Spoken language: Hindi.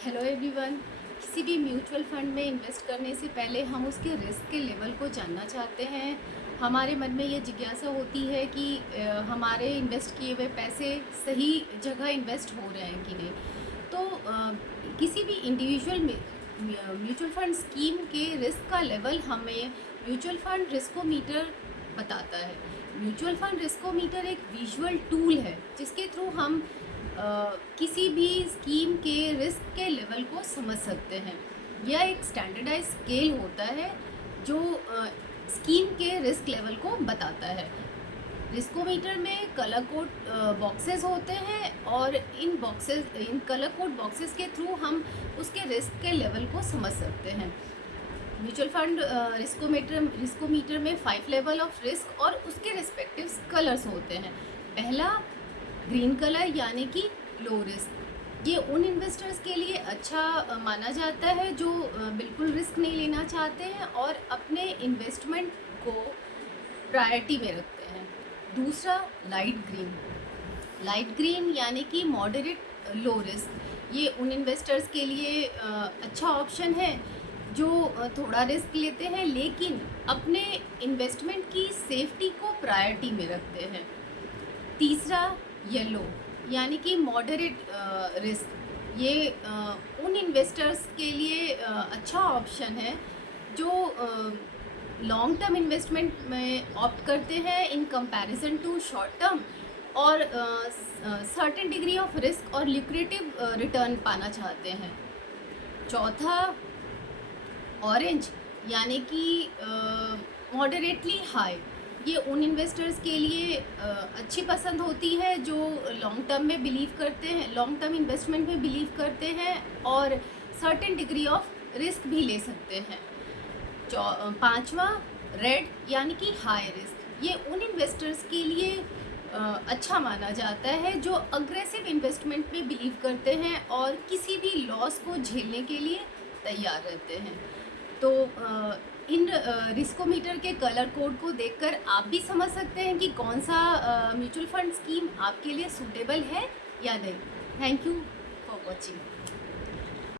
Hello everyone. किसी भी म्यूचुअल फंड में इन्वेस्ट करने से पहले हम उसके रिस्क के लेवल को जानना चाहते हैं। हमारे मन में ये जिज्ञासा होती है कि हमारे इन्वेस्ट किए हुए पैसे सही जगह इन्वेस्ट हो रहे हैं कि नहीं। तो किसी भी इंडिविजुअल म्यूचुअल फंड स्कीम के रिस्क का लेवल हमें म्यूचुअल फंड रिस्कोमीटर बताता है। म्यूचुअल फंड रिस्कोमीटर एक विजुअल टूल है जिसके थ्रू हम किसी भी स्कीम के रिस्क के लेवल को समझ सकते हैं। यह एक स्टैंडर्डाइज स्केल होता है जो स्कीम के रिस्क लेवल को बताता है। रिस्कोमीटर में कलर कोड बॉक्सेस होते हैं और इन कलर कोड बॉक्सेस के थ्रू हम उसके रिस्क के लेवल को समझ सकते हैं। म्यूचुअल फंड रिस्कोमीटर में 5 लेवल ऑफ रिस्क और उसके रिस्पेक्टिव कलर्स होते हैं। पहला ग्रीन कलर यानी कि लो रिस्क। ये उन इन्वेस्टर्स के लिए अच्छा माना जाता है जो बिल्कुल रिस्क नहीं लेना चाहते हैं और अपने इन्वेस्टमेंट को प्रायोरिटी में रखते हैं। दूसरा लाइट ग्रीन यानी कि मॉडरेट लो रिस्क। ये उन इन्वेस्टर्स के लिए अच्छा ऑप्शन है जो थोड़ा रिस्क लेते हैं लेकिन अपने इन्वेस्टमेंट की सेफ्टी को प्रायोरिटी में रखते हैं। तीसरा येलो यानी कि मॉडरेट रिस्क। ये उन इन्वेस्टर्स के लिए अच्छा ऑप्शन है जो लॉन्ग टर्म इन्वेस्टमेंट में ऑप्ट करते हैं in comparison to short term और सर्टेन डिग्री ऑफ रिस्क और ल्यूक्रेटिव रिटर्न पाना चाहते हैं। चौथा ऑरेंज यानी कि मॉडरेटली हाई। ये उन इन्वेस्टर्स के लिए अच्छी पसंद होती है जो लॉन्ग टर्म में बिलीव करते हैं, लॉन्ग टर्म इन्वेस्टमेंट में बिलीव करते हैं और सर्टेन डिग्री ऑफ रिस्क भी ले सकते हैं। पांचवा रेड यानी कि हाई रिस्क। ये उन इन्वेस्टर्स के लिए अच्छा माना जाता है जो अग्रेसिव इन्वेस्टमेंट में बिलीव करते हैं और किसी भी लॉस को झेलने के लिए तैयार रहते हैं। तो इन रिस्कोमीटर के कलर कोड को देखकर आप भी समझ सकते हैं कि कौन सा म्यूचुअल फंड स्कीम आपके लिए सूटेबल है या नहीं। Thank you for watching.